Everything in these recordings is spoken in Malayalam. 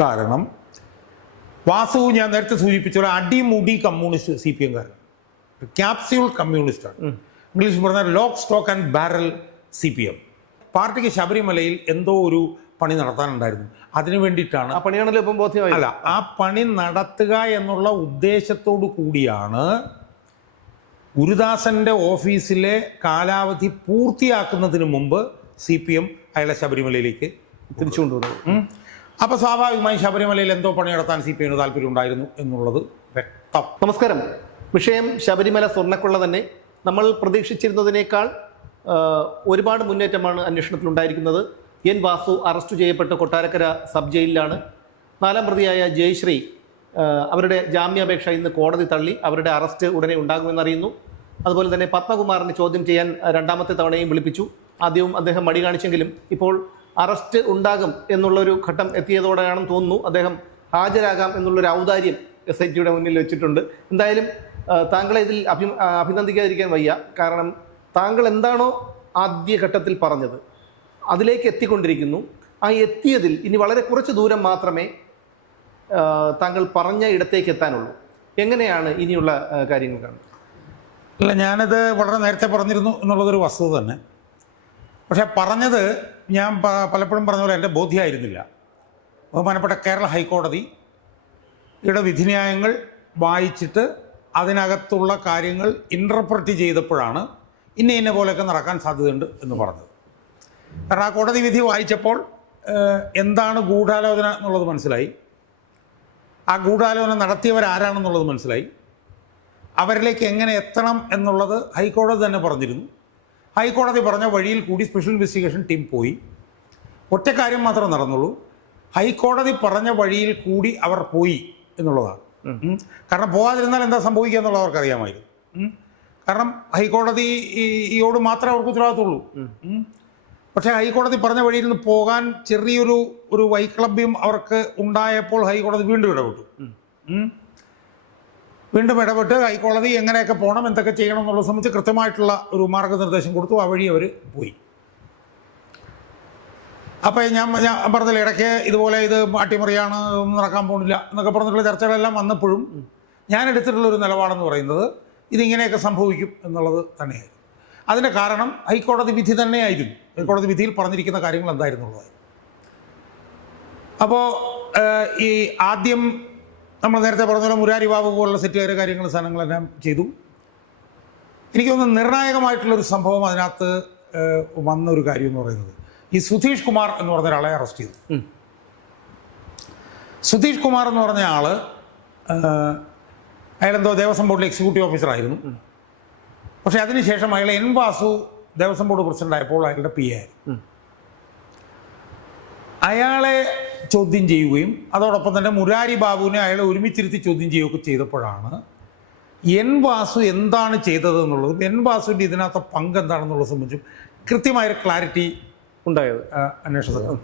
കാരണം വാസു ഞാൻ നേരത്തെ സൂചിപ്പിച്ച അടിമുടി കമ്മ്യൂണിസ്റ്റ് സി പി എംകാരൻ ക്യാപ്സ്യൂൾ കമ്മ്യൂണിസ്റ്റാണ്. ഇംഗ്ലീഷ് പറഞ്ഞാൽ lock stock and barrel C P M പാർട്ടിക്ക് ശബരിമലയിൽ എന്തോ ഒരു പണി നടത്താനുണ്ടായിരുന്നു. അതിനു വേണ്ടിയിട്ടാണ് ആ പണിയാണല്ലോ ഇപ്പം ബോധ്യമായി. അല്ല ആ പണി നടത്തുക എന്നുള്ള ഉദ്ദേശത്തോടു കൂടിയാണ് ഗുരുദാസന്റെ ഓഫീസിലെ കാലാവധി പൂർത്തിയാക്കുന്നതിന് മുമ്പ് സി പി എം അയാളെ ശബരിമലയിലേക്ക് തിരിച്ചു കൊണ്ടുവന്നത് ഉം. അപ്പൊ സ്വാഭാവികമായും ശബരിമലയിൽ എന്തോ പണി നടത്താൻ സി പി ഐന് താല്പര്യം ഉണ്ടായിരുന്നു എന്നുള്ളത് വ്യക്തം. നമസ്കാരം. വിഷയം ശബരിമല സ്വർണക്കൊള്ള തന്നെ. നമ്മൾ പ്രതീക്ഷിച്ചിരുന്നതിനേക്കാൾ ഒരുപാട് മുന്നേറ്റമാണ് അന്വേഷണത്തിലുണ്ടായിരിക്കുന്നത്. എൻ വാസു അറസ്റ്റ് ചെയ്യപ്പെട്ട കൊട്ടാരക്കര സബ് ജയിലിലാണ്. നാലാം പ്രതിയായ ജയശ്രീ അവരുടെ ജാമ്യാപേക്ഷ ഇന്ന് കോടതി തള്ളി. അവരുടെ അറസ്റ്റ് ഉടനെ ഉണ്ടാകുമെന്നറിയുന്നു. അതുപോലെ തന്നെ പത്മകുമാറിനെ ചോദ്യം ചെയ്യാൻ രണ്ടാമത്തെ തവണയും വിളിപ്പിച്ചു. ആദ്യവും അദ്ദേഹം മടി കാണിച്ചെങ്കിലും ഇപ്പോൾ അറസ്റ്റ് ഉണ്ടാകും എന്നുള്ളൊരു ഘട്ടം എത്തിയതോടെയാണെന്ന് തോന്നുന്നു. അദ്ദേഹം ഹാജരാകാം എന്നുള്ളൊരു ഔദാര്യം എസ് ഐ ടിയുടെ മുന്നിൽ വെച്ചിട്ടുണ്ട്. എന്തായാലും താങ്കളെ ഇതിൽ അഭി അഭിനന്ദിക്കാതിരിക്കാൻ വയ്യ. കാരണം താങ്കൾ എന്താണോ ആദ്യ ഘട്ടത്തിൽ പറഞ്ഞത് അതിലേക്ക് എത്തിക്കൊണ്ടിരിക്കുന്നു. ആ എത്തിയതിൽ ഇനി വളരെ കുറച്ച് ദൂരം മാത്രമേ താങ്കൾ പറഞ്ഞ ഇടത്തേക്ക് എത്താനുള്ളൂ. എങ്ങനെയാണ് ഇനിയുള്ള കാര്യങ്ങൾ കാണുന്നത്? അല്ല ഞാനത് വളരെ നേരത്തെ പറഞ്ഞിരുന്നു എന്നുള്ളതൊരു വസ്തുത തന്നെ. പക്ഷെ പറഞ്ഞത് ഞാൻ പലപ്പോഴും പറഞ്ഞ പോലെ എന്റെ ബോധ്യമായിരുന്നില്ല ബഹുമാനപ്പെട്ട കേരള ഹൈക്കോടതി യുടെ വിധിന്യായങ്ങൾ വായിച്ചിട്ട് അതിനകത്തുള്ള കാര്യങ്ങൾ ഇന്റർപ്രറ്റ് ചെയ്തപ്പോഴാണ് ഇന്ന ഇന്ന പോലെയൊക്കെ നടക്കാൻ സാധ്യതയുണ്ട് എന്ന് പറഞ്ഞത്. കാരണം ആ കോടതി വിധി വായിച്ചപ്പോൾ എന്താണ് ഗൂഢാലോചന എന്നുള്ളത് മനസ്സിലായി. ആ ഗൂഢാലോചന നടത്തിയവരാരാണെന്നുള്ളത് മനസ്സിലായി. അവരിലേക്ക് എങ്ങനെ എത്തണം എന്നുള്ളത് ഹൈക്കോടതി തന്നെ പറഞ്ഞിരുന്നു. ഹൈക്കോടതി പറഞ്ഞ വഴിയിൽ കൂടി സ്പെഷ്യൽ ഇൻവെസ്റ്റിഗേഷൻ ടീം പോയി. ഒറ്റ കാര്യം മാത്രമേ നടന്നുള്ളൂ. ഹൈക്കോടതി പറഞ്ഞ വഴിയിൽ കൂടി അവർ പോയി എന്നുള്ളതാണ്. കാരണം പോകാതിരുന്നാൽ എന്താ സംഭവിക്കുക എന്നുള്ളത് അവർക്കറിയാമായിരുന്നു കാരണം ഹൈക്കോടതി ഈ- ഈയോട് മാത്രമേ അവർക്ക് ഉത്തരവാദിത്തമുള്ളൂ. പക്ഷേ ഹൈക്കോടതി പറഞ്ഞ വഴിയിൽ നിന്ന് പോകാൻ ചെറിയൊരു ഒരു വൈക്ലഭ്യം അവർക്ക് ഉണ്ടായപ്പോൾ ഹൈക്കോടതി വീണ്ടും ഇടപെട്ടു. വീണ്ടും ഇടപെട്ട് ഹൈക്കോടതി എങ്ങനെയൊക്കെ പോകണം എന്തൊക്കെ ചെയ്യണം എന്നുള്ളത് സംബന്ധിച്ച് കൃത്യമായിട്ടുള്ള ഒരു മാർഗനിർദ്ദേശം കൊടുത്തു. ആ വഴി അവർ പോയി. അപ്പോൾ ഞാൻ ഞാൻ പറഞ്ഞില്ല ഇടയ്ക്ക് ഇതുപോലെ ഇത് അട്ടിമറിയാണ് നടക്കാൻ പോകുന്നില്ല എന്നൊക്കെ പറഞ്ഞിട്ടുള്ള ചർച്ചകളെല്ലാം വന്നപ്പോഴും ഞാൻ എടുത്തിട്ടുള്ള ഒരു നിലപാടെന്ന് പറയുന്നത് ഇതിങ്ങനെയൊക്കെ സംഭവിക്കും എന്നുള്ളത് തന്നെയായിരുന്നു. അതിന്റെ കാരണം ഹൈക്കോടതി വിധി തന്നെയായിരുന്നു. ഹൈക്കോടതി വിധിയിൽ പറഞ്ഞിരിക്കുന്ന കാര്യങ്ങൾ എന്തായിരുന്നുള്ളത് അപ്പോൾ ഈ ആദ്യം നമ്മൾ നേരത്തെ പറഞ്ഞ പോലെ മുരാരി ബാബു പോലുള്ള സെറ്റുകാർ കാര്യങ്ങൾ സാധനങ്ങളെല്ലാം ചെയ്തു. എനിക്കൊന്ന് നിർണായകമായിട്ടുള്ളൊരു സംഭവം അതിനകത്ത് വന്നൊരു വന്ന ഒരു കാര്യം എന്ന് പറയുന്നത്. ഈ സുധീഷ് കുമാർ എന്ന് പറഞ്ഞ ഒരാളെ അറസ്റ്റ് ചെയ്തു. സുധീഷ് കുമാർ എന്ന് പറഞ്ഞ ആൾ അയാളെന്തോ ദേവസ്വം ബോർഡിലെ എക്സിക്യൂട്ടീവ് ഓഫീസറായിരുന്നു. പക്ഷേ അതിനുശേഷം അയാളെ N Vasu Devaswom board president ആയപ്പോൾ അയാളുടെ പി ആയിരുന്നു. അയാളെ ചോദ്യം ചെയ്യുകയും അതോടൊപ്പം തന്നെ മുരാരി ബാബുവിനെ അയാളെ ഒരുമിച്ചിരുത്തി ചോദ്യം ചെയ്യുകയൊക്കെ ചെയ്തപ്പോഴാണ് എൻ വാസു എന്താണ് ചെയ്തത് എന്നുള്ളതും എൻ വാസുവിന്റെ ഇതിനകത്ത് പങ്ക് എന്താണെന്നുള്ളത് സംബന്ധിച്ചും കൃത്യമായൊരു ക്ലാരിറ്റി ഉണ്ടായത്. അന്വേഷണ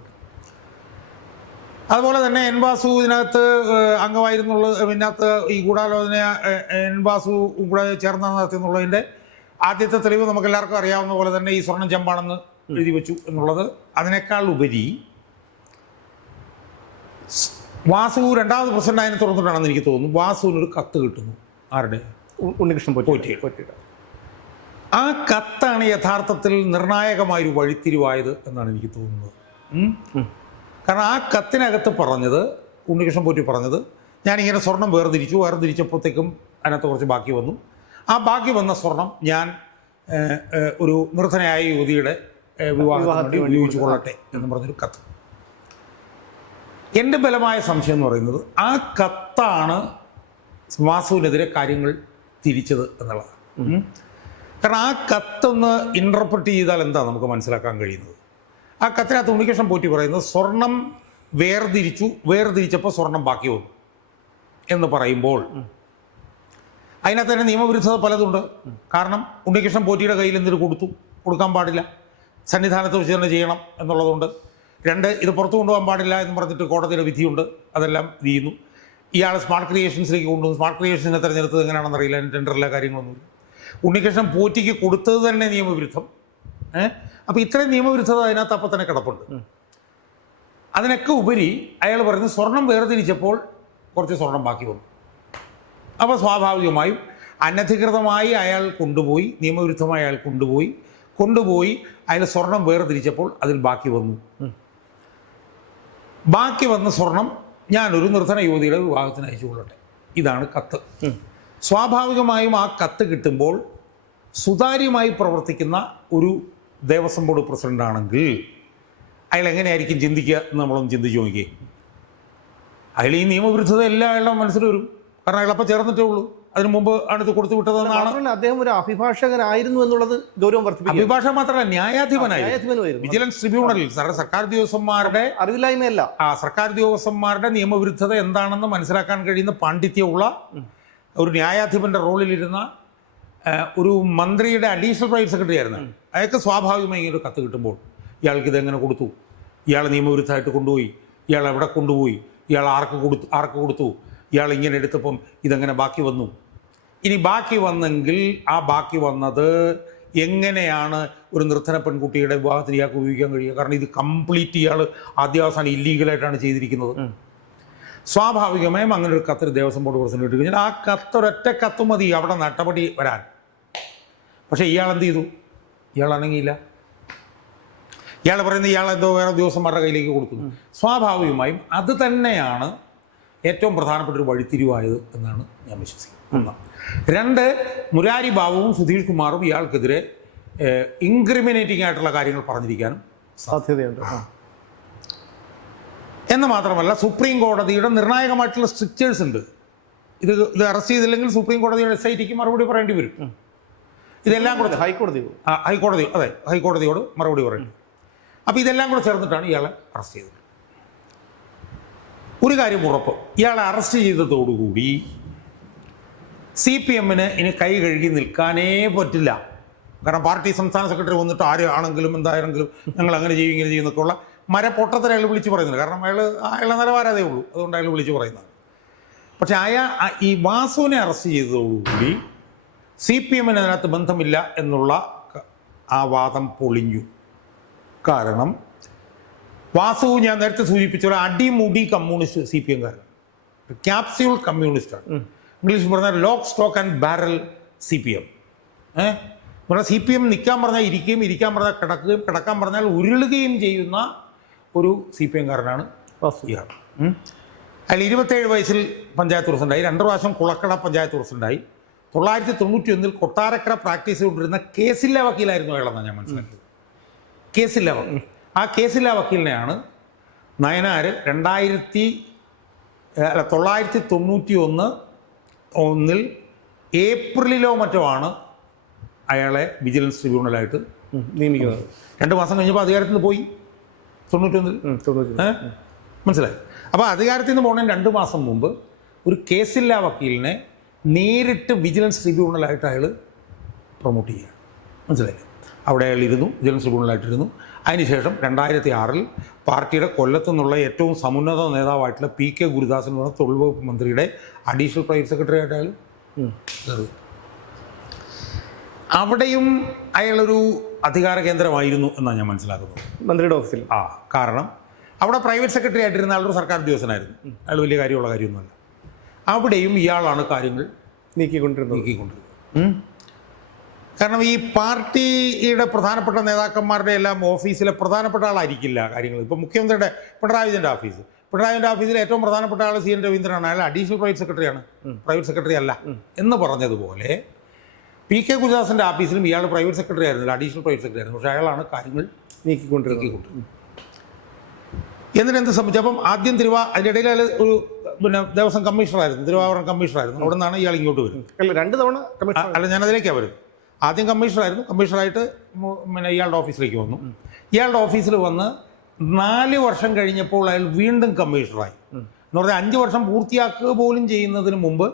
അതുപോലെ തന്നെ എൻ വാസു ഇതിനകത്ത് അംഗമായിരുന്നുള്ളത് ഇതിനകത്ത് ഈ ഗൂഢാലോചന എൻ വാസു കൂടെ ചേർന്ന നടത്തിയെന്നുള്ളതിന്റെ ആദ്യത്തെ തെളിവ് നമുക്ക് എല്ലാവർക്കും അറിയാവുന്ന പോലെ തന്നെ ഈ സ്വർണം ചെമ്പാണെന്ന് എഴുതി വെച്ചു എന്നുള്ളത്. അതിനേക്കാൾ ഉപരി വാസു രണ്ടാമത് പ്രസിഡന്റ് ആയതിനെ തുറന്നിട്ടാണെന്ന് എനിക്ക് തോന്നുന്നു. വാസുവിനൊരു കത്ത് കിട്ടുന്നു. ആരുടെ? ഉണ്ണികൃഷ്ണൻ പോറ്റി പോറ്റിയുടെ. ആ കത്താണ് യഥാർത്ഥത്തിൽ നിർണായകമായൊരു വഴിത്തിരിവായത് എന്നാണ് എനിക്ക് തോന്നുന്നത്. കാരണം ആ കത്തിനകത്ത് പറഞ്ഞത് ഉണ്ണികൃഷ്ണൻ പോറ്റി പറഞ്ഞത് ഞാനിങ്ങനെ സ്വർണം വേർതിരിച്ചു. വേർതിരിച്ചപ്പോഴത്തേക്കും അതിനകത്ത് കുറച്ച് ബാക്കി വന്നു. ആ ബാക്കി വന്ന സ്വർണം ഞാൻ ഒരു നിർധനയായ യുവതിയുടെ വിവാഹത്തിന് വേണ്ടി ഉപയോഗിച്ചു കൊള്ളട്ടെ എന്ന് പറഞ്ഞൊരു കത്ത്. എന്റെ ബലമായ സംശയം എന്ന് പറയുന്നത് ആ കത്താണ് വാസുവിനെതിരെ കാര്യങ്ങൾ തിരിച്ചത് എന്നുള്ളതാണ്. കാരണം ആ കത്തൊന്ന് ഇന്റർപ്രറ്റ് ചെയ്താൽ എന്താ നമുക്ക് മനസ്സിലാക്കാൻ കഴിയുന്നത്? ആ കത്തിനകത്ത് ഉണ്ണികൃഷ്ണൻ പോറ്റി പറയുന്നത് സ്വർണം വേർതിരിച്ചു വേർതിരിച്ചപ്പോൾ സ്വർണം ബാക്കി വന്നു എന്ന് പറയുമ്പോൾ അതിനകത്ത് തന്നെ നിയമവിരുദ്ധത പലതുണ്ട്. കാരണം ഉണ്ണികൃഷ്ണൻ പോറ്റിയുടെ കയ്യിൽ എന്തിനു കൊടുത്തു കൊടുക്കാൻ പാടില്ല. സന്നിധാനത്ത് വെച്ച് തന്നെ ചെയ്യണം എന്നുള്ളതുണ്ട്. രണ്ട് ഇത് പുറത്തു കൊണ്ടുപോകാൻ പാടില്ല എന്ന് പറഞ്ഞിട്ട് കോടതിയുടെ വിധിയുണ്ട്. അതെല്ലാം ഇത് ചെയ്യുന്നു. ഇയാൾ സ്മാർട്ട് ക്രിയേഷൻസിലേക്ക് കൊണ്ടുവന്നു. സ്മാർട്ട് ക്രിയേഷൻസിനെ തിരഞ്ഞെടുത്തത് എങ്ങനെയാണെന്ന് അറിയില്ല. ടെൻഡറിലെ കാര്യങ്ങളൊന്നും ഉണ്ണികൃഷ്ണൻ പോറ്റിക്ക് കൊടുത്തത് തന്നെ നിയമവിരുദ്ധം. ഏഹ് അപ്പോൾ ഇത്രയും നിയമവിരുദ്ധത അതിനകത്ത് അപ്പം തന്നെ കിടപ്പുണ്ട്. അതിനൊക്കെ ഉപരി അയാൾ പറയുന്നത് സ്വർണം വേർതിരിച്ചപ്പോൾ കുറച്ച് സ്വർണം ബാക്കി വന്നു. അപ്പോൾ സ്വാഭാവികമായും അനധികൃതമായി അയാൾ കൊണ്ടുപോയി നിയമവിരുദ്ധമായി അയാൾ കൊണ്ടുപോയി കൊണ്ടുപോയി അയാൾ സ്വർണം വേർതിരിച്ചപ്പോൾ അതിൽ ബാക്കി വന്നു. ബാക്കി വന്ന സ്വർണം ഞാനൊരു നിർധന യുവതിയുടെ വിവാഹത്തിന് അയച്ചു കൊള്ളട്ടെ. ഇതാണ് കത്ത്. സ്വാഭാവികമായും ആ കത്ത് കിട്ടുമ്പോൾ സുതാര്യമായി പ്രവർത്തിക്കുന്ന ഒരു ദേവസ്വം ബോർഡ് പ്രസിഡന്റ് ആണെങ്കിൽ അയാൾ എങ്ങനെയായിരിക്കും ചിന്തിക്കുക എന്ന് നമ്മളൊന്ന് ചിന്തിച്ച് നോക്കിയേ. അയാൾ ഈ നിയമവിരുദ്ധത എല്ലാം അയാളുടെ മനസ്സിൽ വരും. കാരണം അയാളപ്പം ചേർന്നിട്ടേ ഉള്ളൂ. അതിനു മുമ്പ് ആണ് ഇത് കൊടുത്തു വിട്ടതെന്നാണ് അദ്ദേഹം ഒരു അഭിഭാഷകനായിരുന്നു എന്നുള്ളത് ഗൗരവം വർദ്ധിപ്പിക്കും അഭിഭാഷകൻ മാത്രമല്ല ന്യായാധിപനായി വിജിലൻസ് ട്രിബ്യൂണലിൽ സാറ് സർക്കാർ ഉദ്യോഗസ്ഥന്മാരുടെ അറിവില്ലായ്മയല്ല. ആ സർക്കാർ ഉദ്യോഗസ്ഥന്മാരുടെ നിയമവിരുദ്ധത എന്താണെന്ന് മനസ്സിലാക്കാൻ കഴിയുന്ന പാണ്ഡിത്യമുള്ള ഒരു ന്യായാധിപന്റെ റോളിലിരുന്ന ഒരു മന്ത്രിയുടെ അഡീഷണൽ പ്രൈവറ്റ് സെക്രട്ടറി ആയിരുന്നു അയാൾക്ക് സ്വാഭാവികമായി ഇങ്ങനെ ഒരു കത്ത് കിട്ടുമ്പോൾ ഇയാൾക്ക് ഇതെങ്ങനെ കൊടുത്തു? ഇയാളെ നിയമവിരുദ്ധമായിട്ട് കൊണ്ടുപോയി. ഇയാൾ എവിടെ കൊണ്ടുപോയി? ഇയാൾ ആർക്ക് കൊടുത്തു? ആർക്ക് കൊടുത്തു? ഇയാൾ ഇങ്ങനെ എടുത്തപ്പം ഇതെങ്ങനെ ബാക്കി വന്നു? ഇനി ബാക്കി വന്നെങ്കിൽ ആ ബാക്കി വന്നത് എങ്ങനെയാണ് ഒരു നിർധന പെൺകുട്ടിയുടെ വിവാഹത്തിന് ഇയാൾക്ക് ഉപയോഗിക്കാൻ കഴിയുക? കാരണം ഇത് കംപ്ലീറ്റ് ഇയാൾ ആദ്യാവസാനം ഇല്ലീഗലായിട്ടാണ് ചെയ്തിരിക്കുന്നത്. സ്വാഭാവികമായും അങ്ങനെ ഒരു കത്ത് ദേവസ്വം ബോർഡ് പ്രസിഡന്റ് ഇട്ട് കഴിഞ്ഞാൽ ആ കത്തൊരൊറ്റ കത്ത് മതി അവിടെ നട്ടപടി വരാൻ. പക്ഷേ ഇയാൾ എന്ത് ചെയ്തു? ഇയാൾ അണങ്ങിയില്ല ഇയാൾ പറയുന്നത് ഇയാൾ എന്തോ വേറെ ഉദ്യോഗസ്ഥന്മാരുടെ കയ്യിലേക്ക് കൊടുക്കുന്നു. സ്വാഭാവികമായും അത് തന്നെയാണ് ഏറ്റവും പ്രധാനപ്പെട്ട ഒരു വഴിത്തിരിവായത് എന്നാണ് ഞാൻ വിശ്വസിക്കുന്നത്. ഒന്ന് രണ്ട് മുരാരി ബാബുവും സുധീഷ് കുമാറും ഇയാൾക്കെതിരെ ഇൻക്രിമിനേറ്റിംഗ് ആയിട്ടുള്ള കാര്യങ്ങൾ പറഞ്ഞിരിക്കാനും സാധ്യതയുണ്ട്. എന്ന് മാത്രമല്ല സുപ്രീം കോടതിയുടെ നിർണായകമായിട്ടുള്ള സ്ട്രിക്ചേഴ്സ് ഉണ്ട്. ഇത് ഇത് അറസ്റ്റ് ചെയ്തില്ലെങ്കിൽ സുപ്രീം കോടതിയുടെ എസ് ഐ ടിക്ക് മറുപടി പറയേണ്ടി വരും. ഇതെല്ലാം കൂടെ ഹൈക്കോടതി ഹൈക്കോടതി അതെ ഹൈക്കോടതിയോട് മറുപടി പറയേണ്ടി അപ്പോൾ ഇതെല്ലാം കൂടെ ചേർന്നിട്ടാണ് ഇയാളെ അറസ്റ്റ് ചെയ്തത്. ഒരു കാര്യം ഉറപ്പ്. ഇയാളെ അറസ്റ്റ് ചെയ്തതോടുകൂടി സി പി എമ്മിന് ഇനി കൈ കഴുകി നിൽക്കാനേ പറ്റില്ല. കാരണം പാർട്ടി സംസ്ഥാന സെക്രട്ടറി വന്നിട്ട് ആരാണെങ്കിലും എന്തായാലും ഞങ്ങൾ അങ്ങനെ ചെയ്യും ഇങ്ങനെ ചെയ്യുന്നൊക്കെ ഉള്ള മര പൊട്ടത്തിൽ അയാൾ വിളിച്ച് പറയുന്നില്ല. കാരണം അയാൾ അയാളെ നിലവാരതേ ഉള്ളൂ. അതുകൊണ്ട് അയാൾ വിളിച്ച് പറയുന്നത് പക്ഷെ അയാൾ ഈ വാസുവിനെ അറസ്റ്റ് ചെയ്തതോടുകൂടി സി പി എമ്മിന് അതിനകത്ത് ബന്ധമില്ല എന്നുള്ള ആ വാദം പൊളിഞ്ഞു. കാരണം വാസു ഞാൻ നേരത്തെ സൂചിപ്പിച്ച അടിമുടി കമ്മ്യൂണിസ്റ്റ് സി പി എംകാരൻ ക്യാപ്സ്യൂൾ കമ്മ്യൂണിസ്റ്റാണ്. ഇംഗ്ലീഷ് പറഞ്ഞാൽ lock stock and barrel C P M. ഏഹ് പറഞ്ഞാൽ സി പി എം നിൽക്കാൻ പറഞ്ഞാൽ ഇരിക്കുകയും ഇരിക്കാൻ പറഞ്ഞാൽ കിടക്കുകയും കിടക്കാൻ പറഞ്ഞാൽ ഉരുളുകയും ചെയ്യുന്ന ഒരു സി പി എംകാരനാണ് ഇയാൾ. അയാൾ ഇരുപത്തേഴ് വയസ്സിൽ പഞ്ചായത്ത് പ്രസിഡന്റായി രണ്ട് പ്രാവശ്യം കുളക്കട പഞ്ചായത്ത് പ്രസിഡന്റായി. തൊള്ളായിരത്തി തൊണ്ണൂറ്റി ഒന്നിൽ കൊട്ടാരക്കര പ്രാക്ടീസ് ചെയ്തുകൊണ്ടിരുന്ന കേസില്ല വക്കീലായിരുന്നു അയാളെന്നാണ് ഞാൻ മനസ്സിലാക്കിയത്. കേസില്ല വക്കീൽ ആ കേസില്ല വക്കീലിനെയാണ് നയനാർ രണ്ടായിരത്തി അല്ല തൊള്ളായിരത്തി തൊണ്ണൂറ്റി ഒന്ന് ഒന്നിൽ ഏപ്രിലിലോ മറ്റോ ആണ് അയാളെ വിജിലൻസ് ട്രിബ്യൂണലായിട്ട് നിയമിക്കുന്നത്. രണ്ട് മാസം കഴിഞ്ഞപ്പോൾ അധികാരത്തിൽ നിന്ന് പോയി. തൊണ്ണൂറ്റൊന്നിൽ. മനസ്സിലായി? അപ്പോൾ അധികാരത്തിൽ നിന്ന് പോകണ രണ്ട് മാസം മുമ്പ് ഒരു കേസില്ലാ വക്കീലിനെ നേരിട്ട് വിജിലൻസ് ട്രിബ്യൂണലായിട്ട് അയാൾ പ്രൊമോട്ട് ചെയ്യുക മനസ്സിലായില്ലേ? അവിടെ അയാൾ ഇരുന്നു വിജിലൻസ് ട്രിബ്യൂണലായിട്ടിരുന്നു. അതിനുശേഷം രണ്ടായിരത്തി ആറിൽ പാർട്ടിയുടെ കൊല്ലത്തു നിന്നുള്ള ഏറ്റവും സമുന്നത നേതാവായിട്ടുള്ള പി കെ ഗുരുദാസൻ എന്ന് പറഞ്ഞ തൊഴിൽ വകുപ്പ് മന്ത്രിയുടെ അഡീഷണൽ പ്രൈവറ്റ് സെക്രട്ടറി ആയിട്ടാണ് അവിടെയും അയാളൊരു അധികാര കേന്ദ്രമായിരുന്നു എന്നാണ് ഞാൻ മനസ്സിലാക്കുന്നത്. മന്ത്രിയുടെ ഓഫീസിൽ. ആ കാരണം അവിടെ പ്രൈവറ്റ് സെക്രട്ടറി ആയിട്ടിരുന്ന ആളൊരു സർക്കാർ ഉദ്യോഗസ്ഥനായിരുന്നു. അയാൾ വലിയ കാര്യമുള്ള കാര്യമൊന്നുമല്ല. അവിടെയും ഇയാളാണ് കാര്യങ്ങൾ നീക്കിക്കൊണ്ടിരുന്നത്. നീക്കിക്കൊണ്ടിരുന്നത്. കാരണം ഈ പാർട്ടിയുടെ പ്രധാനപ്പെട്ട നേതാക്കന്മാരുടെ എല്ലാം ഓഫീസിലെ പ്രധാനപ്പെട്ട ആളായിരിക്കില്ല കാര്യങ്ങൾ. ഇപ്പോൾ മുഖ്യമന്ത്രിയുടെ പിണറായി വിജയന്റെ ഓഫീസ്. പിണറായി വിജയന്റെ ഓഫീസിലെ ഏറ്റവും പ്രധാനപ്പെട്ട ആൾ സി എൻ രവീന്ദ്രനാണ്. അയാൾ അഡീഷണൽ പ്രൈവറ്റ് സെക്രട്ടറിയാണ്. പ്രൈവറ്റ് സെക്രട്ടറി അല്ല എന്ന് പറഞ്ഞതുപോലെ പി കെ ഗുരുദാസിന്റെ ഓഫീസിലും ഇയാൾ പ്രൈവറ്റ് സെക്രട്ടറി ആയിരുന്നില്ല. അഡീഷണൽ പ്രൈവറ്റ് സെക്രട്ടറി ആയിരുന്നു. പക്ഷേ അയാളാണ് കാര്യങ്ങൾ നീക്കിക്കൊണ്ടിരിക്കുന്നത് എന്നിട്ട് എന്ത് സംബന്ധിച്ചു അപ്പം ആദ്യം തിരുവാ അതിന്റെ ഇടയിൽ അയാൾ ഒരു പിന്നെ ദേവസ്വം കമ്മീഷണറായിരുന്നു. തിരുവാഭരണം കമ്മീഷണറായിരുന്നു. അവിടെ നിന്നാണ് ഇയാൾ ഇങ്ങോട്ട് വരുന്നത്. അല്ല രണ്ട് തവണ അല്ല ഞാൻ അതിലേക്കാണ് വരുന്നത്. ആദ്യം കമ്മീഷണറായിരുന്നു. കമ്മീഷണറായിട്ട് പിന്നെ ഇയാളുടെ ഓഫീസിലേക്ക് വന്നു. ഇയാളുടെ ഓഫീസിൽ വന്ന് നാല് വർഷം കഴിഞ്ഞപ്പോൾ അയാൾ വീണ്ടും കമ്മീഷണറായി. എന്ന് പറഞ്ഞാൽ അഞ്ച് വർഷം പൂർത്തിയാക്കുക പോലും ചെയ്യുന്നതിന് മുമ്പ്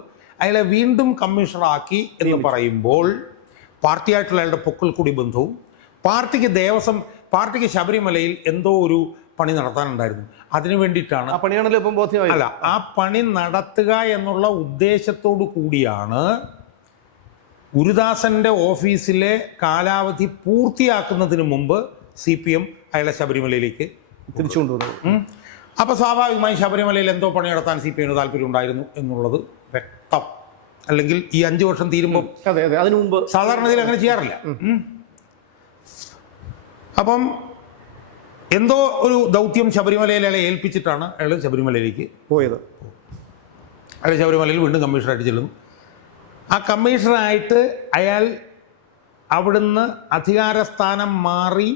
അയാളെ വീണ്ടും കമ്മീഷണറാക്കി എന്ന് പറയുമ്പോൾ പാർട്ടിയായിട്ടുള്ള അയാളുടെ പൊക്കിൾ കൂടി ബന്ധവും പാർട്ടിക്ക് ദേവസ്വം പാർട്ടിക്ക് ശബരിമലയിൽ എന്തോ ഒരു പണി നടത്താനുണ്ടായിരുന്നു. അതിനു വേണ്ടിയിട്ടാണ് ആ പണിയാണല്ലോ ഇപ്പം ബോധ്യമായി അല്ല ആ പണി നടത്തുക എന്നുള്ള ഉദ്ദേശത്തോടു കൂടിയാണ് ഗുരുദാസന്റെ ഓഫീസിലെ കാലാവധി പൂർത്തിയാക്കുന്നതിന് മുമ്പ് സി പി എം അയാളെ ശബരിമലയിലേക്ക് തിരിച്ചു കൊണ്ടുവന്നത്. അപ്പോൾ സ്വാഭാവികമായും ശബരിമലയിൽ എന്തോ പണി നടത്താൻ സി പി എമ്മിന് താല്പര്യം ഉണ്ടായിരുന്നു എന്നുള്ളത് വ്യക്തം. അല്ലെങ്കിൽ ഈ അഞ്ച് വർഷം തീരുമ്പോൾ അതെ അതെ. അതിനു മുമ്പ് സാധാരണ ഇതിൽ അങ്ങനെ ചെയ്യാറില്ല. അപ്പം എന്തോ ഒരു ദൗത്യം ശബരിമലയിൽ അയാളെ ഏൽപ്പിച്ചിട്ടാണ് അയാൾ ശബരിമലയിലേക്ക് പോയത്. അയാൾ ശബരിമലയിൽ വീണ്ടും കമ്മീഷണറായിട്ട് ചെല്ലുന്നു. ആ കമ്മീഷണറായിട്ട് അയാൾ അവിടുന്ന് അധികാരസ്ഥാനം മാറി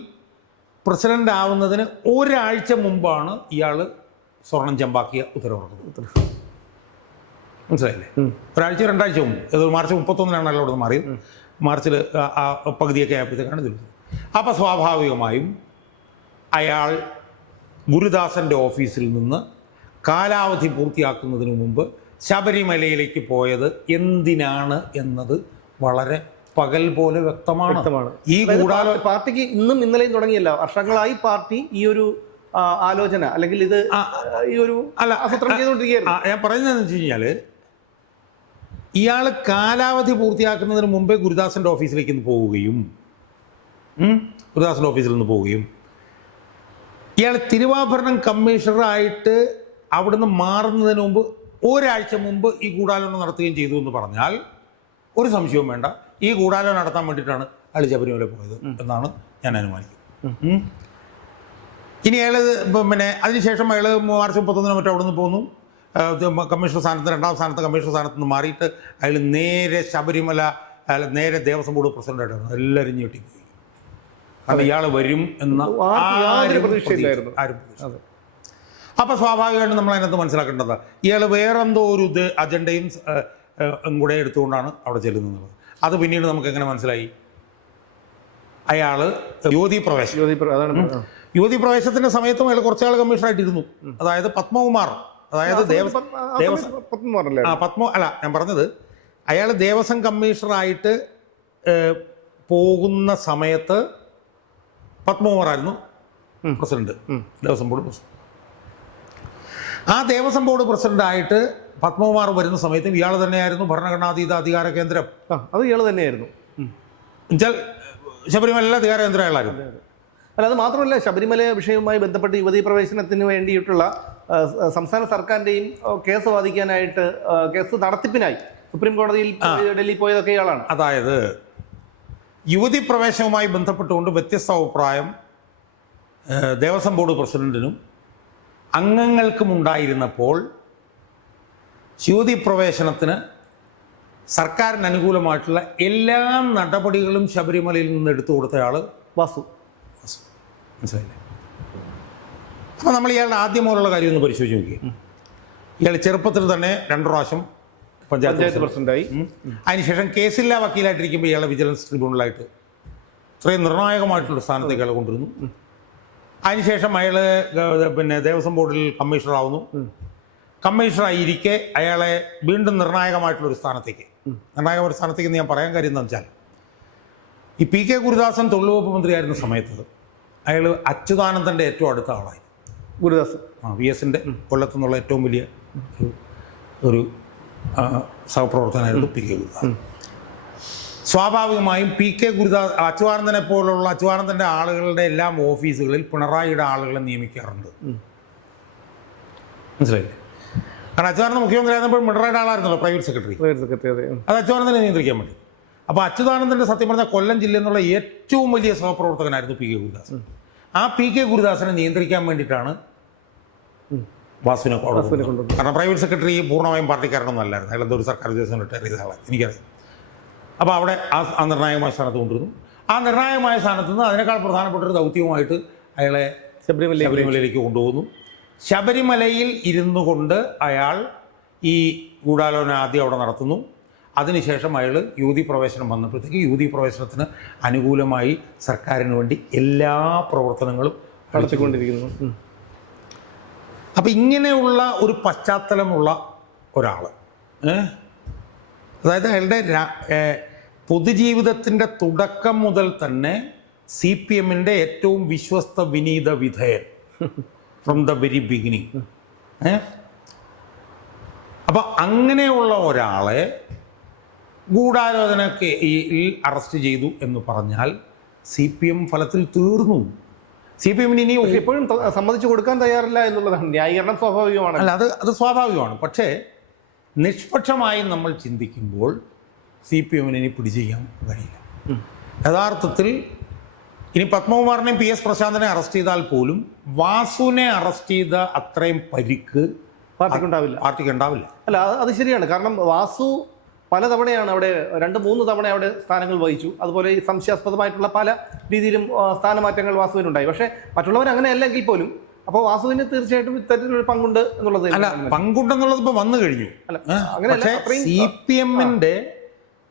പ്രസിഡന്റ് ആവുന്നതിന് ഒരാഴ്ച മുമ്പാണ് ഇയാൾ സ്വർണം ചമ്പാക്കിയ ഉത്തരവിറക്കുന്നത് മനസ്സിലായില്ലേ? ഒരാഴ്ച രണ്ടാഴ്ച മുമ്പ്. ഇത് മാർച്ച് മുപ്പത്തൊന്നിനാണ് അയാൾ അവിടെ മാറിയത്. മാർച്ചിൽ ആ- ആ പകുതിയൊക്കെ ആയപ്പോഴത്തേക്കാണ് ഇത് അപ്പോൾ സ്വാഭാവികമായും അയാൾ ഗുരുദാസന്റെ ഓഫീസിൽ നിന്ന് കാലാവധി പൂർത്തിയാക്കുന്നതിന് മുമ്പ് ശബരിമലയിലേക്ക് പോയത് എന്തിനാണ് എന്നത് വളരെ പകൽ പോലെ വ്യക്തമാണ്. ഈ കൂടാലോ പാർട്ടിക്ക് ഇന്നും ഇന്നലെയും തുടങ്ങിയല്ല. വർഷങ്ങളായി പാർട്ടി ഈ ഒരു ആലോചന അല്ലെങ്കിൽ ഇത് ഈ ഒരു അല്ല, ആസൂത്രണം ചെയ്തുകൊണ്ടിരിക്കുകയായിരുന്നു. ഞാൻ പറയുന്നതെന്ന് വെച്ച് കഴിഞ്ഞാൽ ഇയാൾ കാലാവധി പൂർത്തിയാക്കുന്നതിന് മുമ്പേ ഗുരുദാസന്റെ ഓഫീസിലേക്ക് ഇന്ന് പോവുകയും. ഗുരുദാസിന്റെ ഓഫീസിൽ നിന്ന് പോവുകയും. ഇയാൾ തിരുവാഭരണം കമ്മീഷണറായിട്ട് അവിടുന്ന് മാറുന്നതിന് മുമ്പ് ഒരാഴ്ച മുമ്പ് ഈ ഗൂഢാലോചന നടത്തുകയും ചെയ്തു എന്ന് പറഞ്ഞാൽ ഒരു സംശയവും വേണ്ട. ഈ ഗൂഢാലോചന നടത്താൻ വേണ്ടിയിട്ടാണ് അയാൾ ശബരിമല പോയത് എന്നാണ് ഞാൻ അനുമാനിക്കുന്നത്. ഇനി അയാൾ പിന്നെ അതിനുശേഷം അയാൾ മാർച്ച് മുപ്പത്തൊന്നിന് മറ്റോ അവിടെ നിന്ന് പോന്നു കമ്മീഷണർ സ്ഥാനത്ത് രണ്ടാം സ്ഥാനത്ത് കമ്മീഷണർ സ്ഥാനത്ത് നിന്ന് മാറിയിട്ട് അയാൾ നേരെ ശബരിമല അയാൾ നേരെ ദേവസ്വം ബോർഡ് പ്രസിഡന്റായിട്ടാണ് എല്ലാവരും ഞെട്ടിപ്പോയി. കാരണം ഇയാൾ വരും എന്ന ആരും പ്രതീക്ഷയില്ലായിരുന്നു. പ്രതീക്ഷ- ആരും. അപ്പോൾ സ്വാഭാവികമായിട്ടും നമ്മൾ അതിനകത്ത് മനസ്സിലാക്കേണ്ടത് ഇയാൾ വേറെന്തോ ഒരു ഇത് അജണ്ടയും കൂടെ എടുത്തുകൊണ്ടാണ് അവിടെ ചെല്ലുന്നത്. അത് പിന്നീട് നമുക്ക് എങ്ങനെ മനസ്സിലായി? അയാൾ യുവതി പ്രവേശം യുവതി. യുവതി പ്രവേശത്തിന്റെ സമയത്തും അയാൾ കുറച്ചാൾ കമ്മീഷണറായിട്ടിരുന്നു അതായത് പത്മകുമാർ. അതായത് ദേവസ്വം പത്മ- ആ ദേവസ്വം ആ പത്മ അല്ല ഞാൻ പറഞ്ഞത് അയാൾ ദേവസ്വം കമ്മീഷണറായിട്ട് പോകുന്ന സമയത്ത് പത്മകുമാറായിരുന്നു പ്രസിഡന്റ്. Devaswom board president. ആ ദേവസ്വം ബോർഡ് പ്രസിഡന്റായിട്ട് പത്മകുമാർ വരുന്ന സമയത്തും ഇയാൾ തന്നെയായിരുന്നു ഭരണഘടനാതീത അധികാര കേന്ദ്രം. ആ, അത് ഇയാൾ തന്നെയായിരുന്നു. എന്നുവെച്ചാൽ ശബരിമല അധികാര കേന്ദ്രം അയാളായിരുന്നു അല്ല അത് മാത്രമല്ല ശബരിമല വിഷയവുമായി ബന്ധപ്പെട്ട് യുവതീ പ്രവേശനത്തിന് വേണ്ടിയിട്ടുള്ള സംസ്ഥാന സർക്കാരിന്റെയും കേസ് വാദിക്കാനായിട്ട് കേസ് നടത്തിപ്പിനായി സുപ്രീം കോടതിയിൽ ഡൽഹി പോയതൊക്കെ ഇയാളാണ്. അതായത് യുവതി പ്രവേശനവുമായി ബന്ധപ്പെട്ടുകൊണ്ട് വ്യത്യസ്ത അഭിപ്രായം ദേവസ്വം ബോർഡ് പ്രസിഡന്റിനും അംഗങ്ങൾക്കും ഉണ്ടായിരുന്നപ്പോൾ യുവതി പ്രവേശനത്തിന് സർക്കാരിന് അനുകൂലമായിട്ടുള്ള എല്ലാ നടപടികളും ശബരിമലയിൽ നിന്ന് എടുത്തു കൊടുത്തയാൾ വസു. മനസ്സിലായില്ലേ? അപ്പോൾ നമ്മൾ ഇയാളുടെ ആദ്യം മുതലുള്ള കാര്യം ഒന്ന് പരിശോധിച്ച് നോക്കി ഇയാൾ ചെറുപ്പത്തിൽ തന്നെ രണ്ടു പ്രാവശ്യം പഞ്ചായത്ത് പ്രസിഡന്റായി. അതിനുശേഷം കേസില്ലാ വക്കീലായിട്ടിരിക്കുമ്പോൾ ഇയാളെ വിജിലൻസ് ട്രിബ്യൂണലായിട്ട് ഇത്രയും നിർണായകമായിട്ടുള്ള സ്ഥാനത്തേക്ക് ഇയാളെ കൊണ്ടുവരുന്നു. അതിനുശേഷം അയാൾ പിന്നെ ദേവസ്വം ബോർഡിൽ കമ്മീഷണറാവുന്നു. കമ്മീഷണറായിരിക്കെ അയാളെ വീണ്ടും നിർണായകമായിട്ടുള്ള ഒരു സ്ഥാനത്തേക്ക്. നിർണായക ഒരു സ്ഥാനത്തേക്ക് ഞാൻ പറയാൻ കാര്യം എന്താ വെച്ചാൽ ഈ പി കെ ഗുരുദാസൻ തൊഴിലുവകുപ്പ് മന്ത്രിയായിരുന്ന സമയത്ത് അയാൾ അച്യുതാനന്ദന്റെ ഏറ്റവും അടുത്ത ആളായി. ഗുരുദാസൻ. ആ വി എസിന്റെ കൊല്ലത്തു നിന്നുള്ള ഏറ്റവും വലിയ ഒരു സഹപ്രവർത്തനായിരുന്നു പി കെ ഗുരുദാസ് സ്വാഭാവികമായും പി കെ ഗുരുദാസ് അച്യുതാനന്ദനെ പോലുള്ള അച്യുതാനന്ദന്റെ ആളുകളുടെ എല്ലാം ഓഫീസുകളിൽ പിണറായിയുടെ ആളുകളെ നിയമിക്കാറുണ്ട്. മനസ്സിലായി കാരണം അച്യുതാനന്ദ മുഖ്യമന്ത്രി ആയിരുന്നപ്പോൾ പിണറായിയുടെ ആളായിരുന്നല്ലോ പ്രൈവറ്റ് സെക്രട്ടറി. പ്രൈവറ്റ് സെക്രട്ടറി അതെ. അത് അച്യുതാനന്ദനെ നിയന്ത്രിക്കാൻ വേണ്ടി. അപ്പോൾ അച്യുതാനന്ദന്റെ സത്യം പറഞ്ഞാൽ കൊല്ലം ജില്ല എന്നുള്ള ഏറ്റവും വലിയ സഹപ്രവർത്തകനായിരുന്നു പി കെ ഗുരുദാസ്. ആ പി കെ ഗുരുദാസിനെ നിയന്ത്രിക്കാൻ വേണ്ടിയിട്ടാണ് വാസുവിനെ കാരണം പ്രൈവറ്റ് സെക്രട്ടറി പൂർണമായും പാർട്ടിക്കാരനൊന്നും അല്ലായിരുന്നു. അയാൾ ഒരു സർക്കാർ ഉദ്യോഗസ്ഥൻ റിട്ടയർ ചെയ്ത ആളാണ് എനിക്കറിയാം. അപ്പോൾ അവിടെ ആ നിർണായകമായ സ്ഥാനത്ത് കൊണ്ടിരുന്നു ആ നിർണായകമായ സ്ഥാനത്ത് നിന്ന് അതിനേക്കാൾ പ്രധാനപ്പെട്ട ഒരു ദൗത്യവുമായിട്ട് അയാളെ ശബരിമല ശബരിമലയിലേക്ക് കൊണ്ടുപോകുന്നു. ശബരിമലയിൽ ഇരുന്നു കൊണ്ട് അയാൾ ഈ ഗൂഢാലോചന ആദ്യം അവിടെ നടത്തുന്നു. അതിനുശേഷം അയാൾ യുവതി പ്രവേശനം വന്നപ്പോഴത്തേക്ക് യുവതി പ്രവേശനത്തിന് അനുകൂലമായി സർക്കാരിന് വേണ്ടി എല്ലാ പ്രവർത്തനങ്ങളും നടത്തിക്കൊണ്ടിരിക്കുന്നു. അപ്പം ഇങ്ങനെയുള്ള ഒരു പശ്ചാത്തലമുള്ള ഒരാൾ അതായത് അയാളുടെ പൊതുജീവിതത്തിന്റെ തുടക്കം മുതൽ തന്നെ സി പി എമ്മിന്റെ ഏറ്റവും വിശ്വസ്ത വിനീത വിധേയൻ. ഫ്രം ദ വെരി ബിഗിനിങ് ഏ? അപ്പം അങ്ങനെയുള്ള ഒരാളെ ഗൂഢാലോചനയ്ക്ക് ഈ അറസ്റ്റ് ചെയ്തു എന്ന് പറഞ്ഞാൽ സി പി എം ഫലത്തിൽ തീർന്നു. സി പി എമ്മിന് ഇനി എപ്പോഴും ഇപ്പോഴും സമ്മതിച്ചു കൊടുക്കാൻ തയ്യാറില്ല എന്നുള്ളതാണ് ന്യായീകരണം സ്വാഭാവികമാണ്. അല്ല അത് അത് സ്വാഭാവികമാണ്. പക്ഷേ നിഷ്പക്ഷമായി നമ്മൾ ചിന്തിക്കുമ്പോൾ സി പി എമ്മിന് ഇനി പിടിച്ചുചെയ്യാൻ കഴിയില്ല. യഥാർത്ഥത്തിൽ ഇനി പത്മകുമാറിനെയും പി എസ് പ്രശാന്തനെ അറസ്റ്റ് ചെയ്താൽ പോലും വാസുവിനെ അറസ്റ്റ് ചെയ്ത അത്രയും പരിക്ക് പാർട്ടിക്ക് ഉണ്ടാവില്ല പാർട്ടിക്ക് ഉണ്ടാവില്ല അല്ല അത് ശരിയാണ്. കാരണം വാസു പലതവണയാണ് അവിടെ രണ്ട് മൂന്ന് തവണ അവിടെ സ്ഥാനങ്ങൾ വഹിച്ചു. അതുപോലെ ഈ സംശയാസ്പദമായിട്ടുള്ള പല രീതിയിലും സ്ഥാനമാറ്റങ്ങൾ വാസുവിനുണ്ടായി. പക്ഷേ മറ്റുള്ളവർ അങ്ങനെ അല്ലെങ്കിൽ പോലും അപ്പോൾ വാസുവിന് തീർച്ചയായിട്ടും ഇത്തരത്തിലൊരു പങ്കുണ്ട് എന്നുള്ളത് അല്ല. പങ്കുണ്ടെന്നുള്ളത് ഇപ്പൊ വന്നു കഴിഞ്ഞു. സി പി എമ്മിന്റെ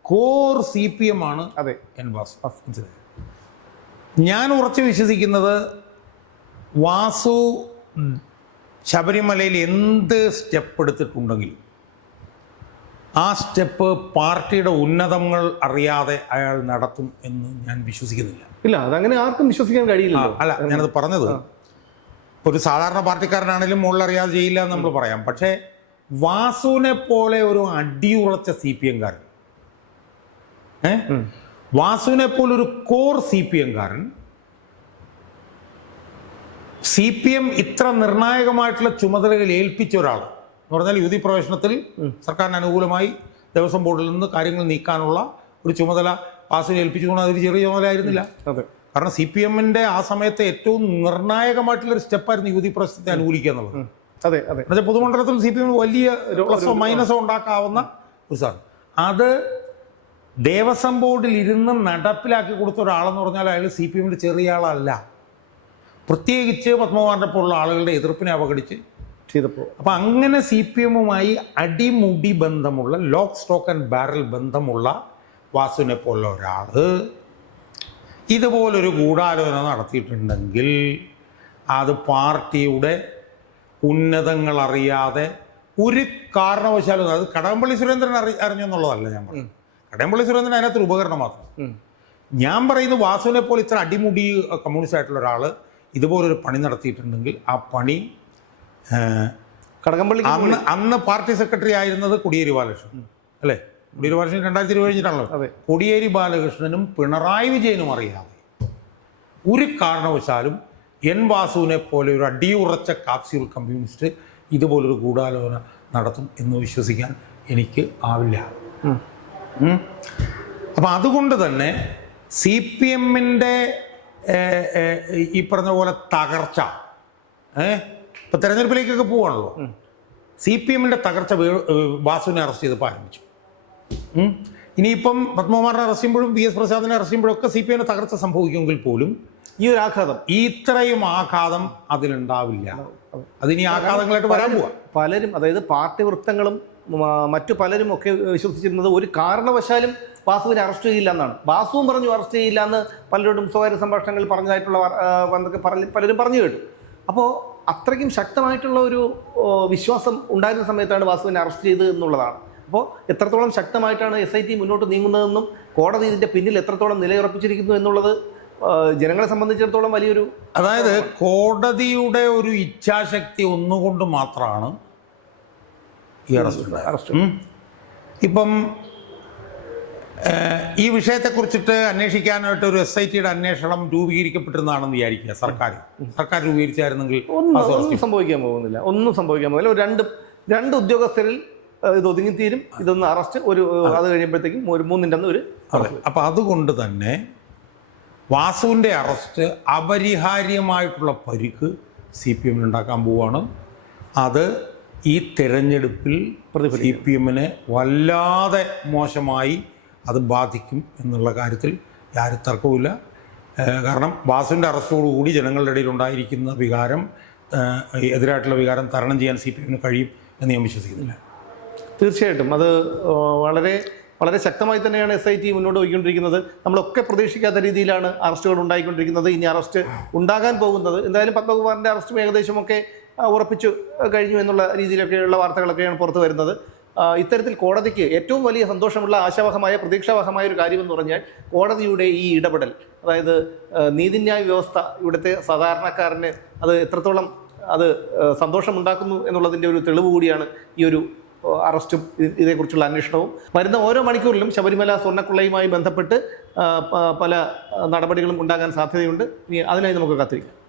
കോർ സി പി എം ആണ് അതെ. എൻ വാസു. ഞാൻ ഉറച്ചു വിശ്വസിക്കുന്നത് വാസു ശബരിമലയിൽ എന്ത് സ്റ്റെപ്പ് എടുത്തിട്ടുണ്ടെങ്കിലും ആ സ്റ്റെപ്പ് പാർട്ടിയുടെ ഉന്നതങ്ങൾ അറിയാതെ അയാൾ നടത്തും എന്ന് ഞാൻ വിശ്വസിക്കുന്നില്ല. ഇല്ല അതങ്ങനെ ആർക്കും വിശ്വസിക്കാൻ കഴിയില്ല അല്ല ഞാനത് പറഞ്ഞത് ഒരു സാധാരണ പാർട്ടിക്കാരനാണെങ്കിലും മുകളിലറിയാതെ ചെയ്യില്ല എന്ന് നമ്മൾ പറയാം. പക്ഷേ വാസുവിനെ പോലെ ഒരു അടിയുറച്ച സി പി എംകാരൻ ഏ? വാസുവിനെ പോലെ ഒരു കോർ സി പി എംകാരൻ സി പി എം ഇത്ര നിർണായകമായിട്ടുള്ള ചുമതലകൾ ഏൽപ്പിച്ച ഒരാൾ. എന്ന് പറഞ്ഞാൽ യുവതി പ്രവേശനത്തിൽ സർക്കാരിന് അനുകൂലമായി ദേവസ്വം ബോർഡിൽ നിന്ന് കാര്യങ്ങൾ നീക്കാനുള്ള ഒരു ചുമതല വാസുവിനെ ഏൽപ്പിച്ചുകൊണ്ട് അതൊരു ചെറിയ ചുമതല ആയിരുന്നില്ല അതെ. കാരണം സി പി എമ്മിന്റെ ആ സമയത്തെ ഏറ്റവും നിർണായകമായിട്ടുള്ള ഒരു സ്റ്റെപ്പായിരുന്നു യുവതി പ്രശ്നത്തെ അനുകൂലിക്കുക എന്നുള്ളത് അതെ അതെ. എന്നുവെച്ചാൽ പൊതുമണ്ഡലത്തിൽ സി പി എം വലിയ പ്ലസോ മൈനസോ ഉണ്ടാക്കാവുന്ന ഒരു സാധനം. അത് ദേവസ്വം ബോർഡിൽ ഇരുന്ന് നടപ്പിലാക്കി കൊടുത്ത ഒരാളെന്ന് പറഞ്ഞാൽ അയാൾ സി പി എമ്മിന്റെ ചെറിയ ആളല്ല. പ്രത്യേകിച്ച് പത്മകുമാറിനെ പോലുള്ള ആളുകളുടെ എതിർപ്പിനെ അവഗണിച്ച് ചെയ്തപ്പോൾ. അപ്പോൾ അങ്ങനെ സി പി എമ്മുമായി അടിമുടി ബന്ധമുള്ള ലോക്ക് സ്റ്റോക്ക് ആൻഡ് ബാരൽ ബന്ധമുള്ള വാസുവിനെ പോലുള്ള ഒരാൾ ഇതുപോലൊരു ഗൂഢാലോചന നടത്തിയിട്ടുണ്ടെങ്കിൽ അത് പാർട്ടിയുടെ ഉന്നതങ്ങൾ അറിയാതെ ഒരു കാരണവശാലും അത് കടകംപള്ളി സുരേന്ദ്രൻ അറി അറിഞ്ഞു എന്നുള്ളതല്ല ഞാൻ പറഞ്ഞു കടകംപള്ളി സുരേന്ദ്രൻ അതിനകത്തൊരു ഉപകരണം മാത്രം. ഞാൻ പറയുന്നത് വാസുവിനെ പോലെ ഇത്ര അടിമുടി കമ്മ്യൂണിസ്റ്റ് ആയിട്ടുള്ള ഒരാൾ ഇതുപോലൊരു പണി നടത്തിയിട്ടുണ്ടെങ്കിൽ ആ പണി കടകംപള്ളി അന്ന് അന്ന് പാർട്ടി സെക്രട്ടറി ആയിരുന്നത് കോടിയേരി ബാലകൃഷ്ണൻ. അല്ലേ? കോടിയേരി ബാലകൃഷ്ണൻ രണ്ടായിരത്തി ഇരുപത് കഴിഞ്ഞിട്ടാണല്ലോ അതെ. കോടിയേരി ബാലകൃഷ്ണനും പിണറായി വിജയനും അറിയാതെ ഒരു കാരണവശാലും എൻ വാസുവിനെ പോലെ ഒരു അടിയുറച്ച കാപ്സ്യൂൾ കമ്മ്യൂണിസ്റ്റ് ഇതുപോലൊരു ഗൂഢാലോചന നടത്തും എന്ന് വിശ്വസിക്കാൻ എനിക്ക് ആവില്ല. അപ്പം അതുകൊണ്ട് തന്നെ സി പി എമ്മിന്റെ ഈ പറഞ്ഞ പോലെ തകർച്ച ഏ ഇപ്പം തെരഞ്ഞെടുപ്പിലേക്കൊക്കെ പോവാണല്ലോ സി പി എമ്മിന്റെ തകർച്ച വാസുവിനെ അറസ്റ്റ് ചെയ്തപ്പോൾ ആരംഭിച്ചു. ഇനിയിപ്പം പത്മകുമാറിനെ അറസ്റ്റ് ചെയ്യുമ്പോഴും ബി എസ് പ്രസാദിനെ അറസ്റ്റ് ചെയ്യുമ്പോഴും ഒക്കെ സി പി എമ്മിന് തകർച്ച സംഭവിക്കുമെങ്കിൽ പോലും ഈ ഒരു ആഘാതം ഇത്രയും ആഘാതം അതിലുണ്ടാവില്ല. അതിനി ആഘാതങ്ങളായിട്ട് വരാൻ പോവാ. പലരും അതായത് പാർട്ടി വൃത്തങ്ങളും മറ്റു പലരും ഒക്കെ വിശ്വസിച്ചിരുന്നത് ഒരു കാരണവശാലും വാസുവിനെ അറസ്റ്റ് ചെയ്യില്ല എന്നാണ്. വാസുവും പറഞ്ഞു അറസ്റ്റ് ചെയ്യില്ല എന്ന് പലരോടും സ്വകാര്യ സംഭാഷണങ്ങളിൽ പറഞ്ഞതായിട്ടുള്ള പറഞ്ഞ് പലരും പറഞ്ഞു കേട്ടു. അപ്പോൾ അത്രയ്ക്കും ശക്തമായിട്ടുള്ള ഒരു വിശ്വാസം ഉണ്ടായിരുന്ന സമയത്താണ് വാസുവിനെ അറസ്റ്റ് ചെയ്തത് എന്നുള്ളതാണ്. അപ്പോൾ എത്രത്തോളം ശക്തമായിട്ടാണ് എസ് ഐ ടി മുന്നോട്ട് നീങ്ങുന്നതെന്നും കോടതി ഇതിന്റെ പിന്നിൽ എത്രത്തോളം നിലയുറപ്പിച്ചിരിക്കുന്നു എന്നുള്ളത് ജനങ്ങളെ സംബന്ധിച്ചിടത്തോളം വലിയൊരു അതായത് കോടതിയുടെ ഒരു ഇച്ഛാശക്തി ഒന്നുകൊണ്ട് മാത്രമാണ് ഈ അറസ്റ്റ് അറസ്റ്റ് ഇപ്പം ഈ വിഷയത്തെക്കുറിച്ചിട്ട് അന്വേഷിക്കാനായിട്ട് ഒരു എസ് ഐ ടിയുടെ അന്വേഷണം രൂപീകരിക്കപ്പെട്ടിരുന്നതാണെന്ന് വിചാരിക്കുക സർക്കാർ സർക്കാർ രൂപീകരിച്ചായിരുന്നെങ്കിൽ ഒന്നും സംഭവിക്കാൻ പോകുന്നില്ല. ഒന്നും സംഭവിക്കാൻ പോകുന്നില്ല. രണ്ട് രണ്ട് ഉദ്യോഗസ്ഥരിൽ ഇത് ഒതുങ്ങിത്തീരും. ഇതൊന്ന് അറസ്റ്റ് ഒരു അത് കഴിയുമ്പോഴത്തേക്കും ഒരു മൂന്നിന്റെ അന്ന് ഒരു അപ്പം അതുകൊണ്ട് തന്നെ വാസുവിന്റെ അറസ്റ്റ് അപരിഹാര്യമായിട്ടുള്ള പരിക്ക് സി പി എമ്മിന് ഉണ്ടാക്കാൻ പോവുകയാണ് അത് ഈ തെരഞ്ഞെടുപ്പിൽ സി പി എമ്മിനെ വല്ലാതെ മോശമായി അത് ബാധിക്കും എന്നുള്ള കാര്യത്തിൽ യാതൊരു തർക്കവുമില്ല. കാരണം വാസുവിന്റെ അറസ്റ്റോടുകൂടി ജനങ്ങളുടെ ഇടയിൽ ഉണ്ടായിരിക്കുന്ന വികാരം എതിരായിട്ടുള്ള വികാരം തരണം ചെയ്യാൻ സി പി എമ്മിന് കഴിയും എന്ന് ഞാൻ വിശ്വസിക്കുന്നില്ല. തീർച്ചയായിട്ടും. അത് വളരെ വളരെ ശക്തമായി തന്നെയാണ് എസ് ഐ ടി മുന്നോട്ട് പോയിക്കൊണ്ടിരിക്കുന്നത്. നമ്മളൊക്കെ പ്രതീക്ഷിക്കാത്ത രീതിയിലാണ് അറസ്റ്റുകൾ ഉണ്ടായിക്കൊണ്ടിരിക്കുന്നത്. ഇനി അറസ്റ്റ് ഉണ്ടാകാൻ പോകുന്നത്. എന്തായാലും പത്മകുമാറിന്റെ അറസ്റ്റും ഏകദേശമൊക്കെ ഉറപ്പിച്ചു കഴിഞ്ഞു എന്നുള്ള രീതിയിലൊക്കെയുള്ള വാർത്തകളൊക്കെയാണ് പുറത്തു വരുന്നത്. ഇത്തരത്തിൽ കോടതിക്ക് ഏറ്റവും വലിയ സന്തോഷമുള്ള ആശാവഹമായ പ്രതീക്ഷാവഹമായ ഒരു കാര്യമെന്ന് പറഞ്ഞാൽ കോടതിയുടെ ഈ ഇടപെടൽ. അതായത് നീതിന്യായ വ്യവസ്ഥ ഇവിടുത്തെ സാധാരണക്കാരന് അത് എത്രത്തോളം അത് സന്തോഷമുണ്ടാക്കുന്നു എന്നുള്ളതിന്റെ ഒരു തെളിവ് കൂടിയാണ് ഈ ഒരു അറസ്റ്റും ഇതേക്കുറിച്ചുള്ള അന്വേഷണവും. വരുന്ന ഓരോ മണിക്കൂറിലും ശബരിമല സ്വർണക്കുള്ളയുമായി ബന്ധപ്പെട്ട് പല നടപടികളും ഉണ്ടാകാൻ സാധ്യതയുണ്ട്. അതിനായി നമുക്ക് കാത്തിരിക്കാം.